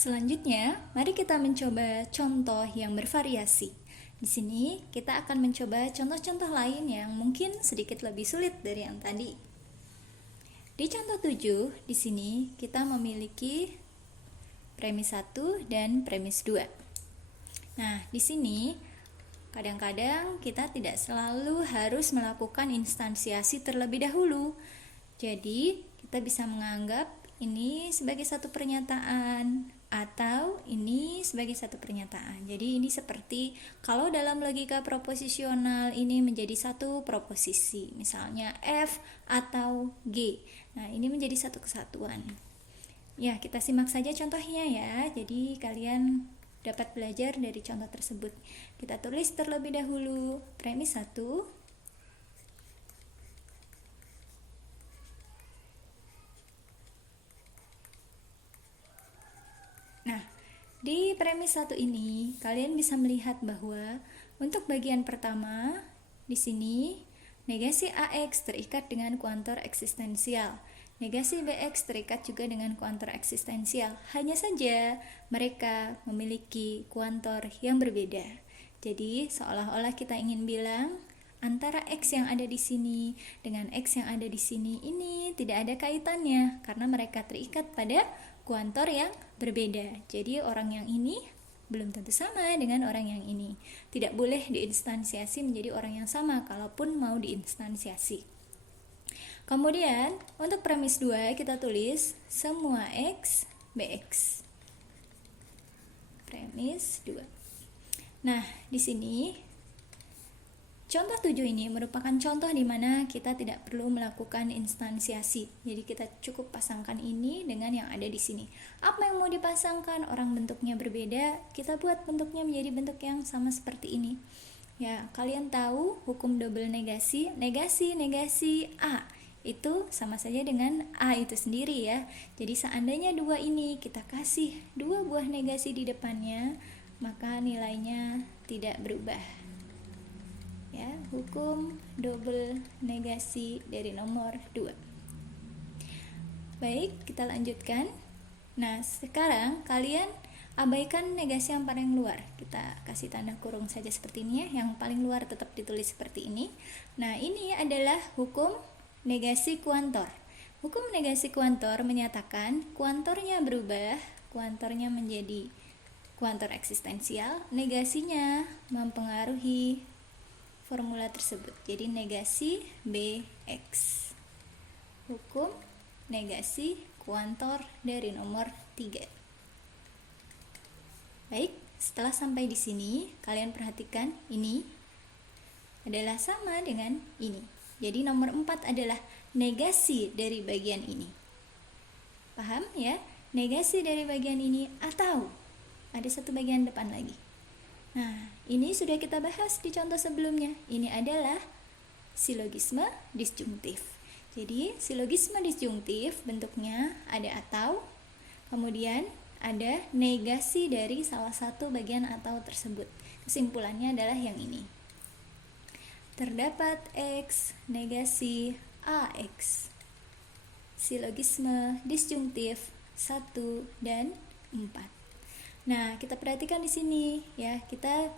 Selanjutnya, mari kita mencoba contoh yang bervariasi. Di sini kita akan mencoba contoh-contoh lain yang mungkin sedikit lebih sulit dari yang tadi. Di contoh 7, di sini kita memiliki premis 1 dan premis 2. Nah, di sini kadang-kadang kita tidak selalu harus melakukan instansiasi terlebih dahulu. Jadi, kita bisa menganggap ini sebagai satu pernyataan atau ini sebagai satu pernyataan. Jadi ini seperti kalau dalam logika proposisional ini menjadi satu proposisi, misalnya F atau G. Nah, ini menjadi satu kesatuan. Ya, kita simak saja contohnya ya. Jadi kalian dapat belajar dari contoh tersebut. Kita tulis terlebih dahulu premis 1. Nah, di premis 1 ini kalian bisa melihat bahwa untuk bagian pertama di sini negasi AX terikat dengan kuantor eksistensial. Negasi BX terikat juga dengan kuantor eksistensial. Hanya saja mereka memiliki kuantor yang berbeda. Jadi seolah-olah kita ingin bilang antara X yang ada di sini dengan X yang ada di sini ini tidak ada kaitannya karena mereka terikat pada kuantor yang berbeda. Jadi orang yang ini belum tentu sama dengan orang yang ini. Tidak boleh diinstansiasi menjadi orang yang sama kalaupun mau diinstansiasi. Kemudian untuk premis 2 kita tulis semua X BX. Premis 2. Nah, di sini contoh 7 ini merupakan contoh di mana kita tidak perlu melakukan instansiasi. Jadi kita cukup pasangkan ini dengan yang ada di sini. Apa yang mau dipasangkan? Orang bentuknya berbeda, kita buat bentuknya menjadi bentuk yang sama seperti ini. Ya, kalian tahu hukum double negasi, negasi A. Itu sama saja dengan A itu sendiri ya. Jadi seandainya dua ini kita kasih dua buah negasi di depannya, maka nilainya tidak berubah. Ya, hukum double negasi dari nomor 2. Baik, kita lanjutkan. Nah, sekarang kalian abaikan negasi yang paling luar. Kita kasih tanda kurung saja seperti ini ya. Yang paling luar tetap ditulis seperti ini. Nah, ini adalah hukum negasi kuantor. Hukum negasi kuantor menyatakan kuantornya berubah, kuantornya menjadi kuantor eksistensial, negasinya mempengaruhi formula tersebut. Jadi negasi BX. Hukum negasi kuantor dari nomor 3. Baik, setelah sampai di sini, kalian perhatikan ini adalah sama dengan ini. Jadi nomor 4 adalah negasi dari bagian ini. Paham ya? Negasi dari bagian ini atau ada satu bagian depan lagi. Nah, ini sudah kita bahas di contoh sebelumnya. Ini adalah silogisme disjungtif. Jadi, silogisme disjungtif bentuknya ada atau, kemudian ada negasi dari salah satu bagian atau tersebut. Kesimpulannya adalah yang ini. Terdapat X negasi AX. Silogisme disjungtif 1 dan 4. Nah, kita perhatikan di sini ya, kita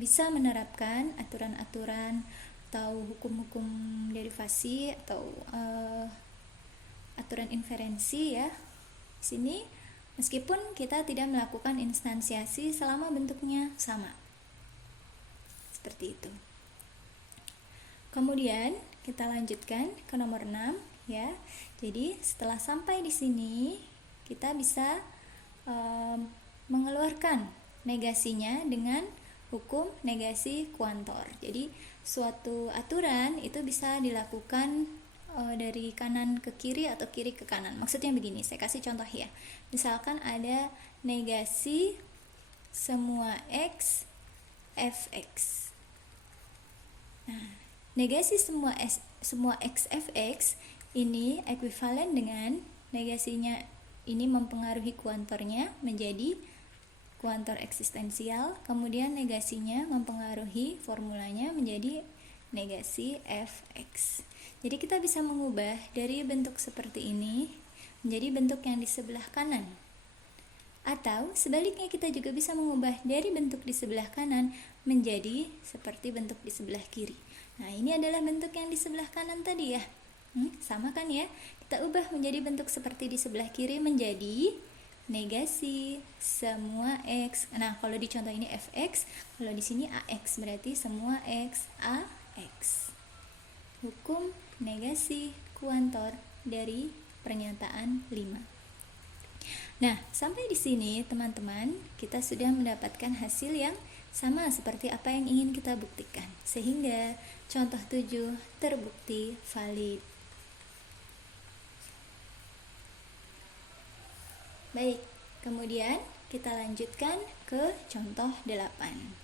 bisa menerapkan aturan-aturan atau hukum-hukum derivasi atau aturan inferensi ya. Di sini meskipun kita tidak melakukan instansiasi selama bentuknya sama. Seperti itu. Kemudian kita lanjutkan ke nomor 6 ya. Jadi setelah sampai di sini kita bisa mengeluarkan negasinya dengan hukum negasi kuantor. Jadi suatu aturan itu bisa dilakukan dari kanan ke kiri atau kiri ke kanan. Maksudnya begini, saya kasih contoh ya. Misalkan ada negasi semua X fx. Nah, negasi semua X fx ini ekuivalen dengan negasinya ini mempengaruhi kuantornya menjadi kuantor eksistensial, kemudian negasinya mempengaruhi formulanya menjadi negasi fx. Jadi kita bisa mengubah dari bentuk seperti ini menjadi bentuk yang di sebelah kanan. Atau sebaliknya kita juga bisa mengubah dari bentuk di sebelah kanan menjadi seperti bentuk di sebelah kiri. Nah, ini adalah bentuk yang di sebelah kanan tadi ya. Sama kan ya? Kita ubah menjadi bentuk seperti di sebelah kiri menjadi negasi semua X. Nah, kalau di contoh ini fx, kalau di sini ax, berarti semua X ax. Hukum negasi kuantor dari pernyataan 5. Nah, sampai di sini teman-teman, kita sudah mendapatkan hasil yang sama seperti apa yang ingin kita buktikan. Sehingga contoh 7 terbukti valid. Baik, kemudian kita lanjutkan ke contoh 8.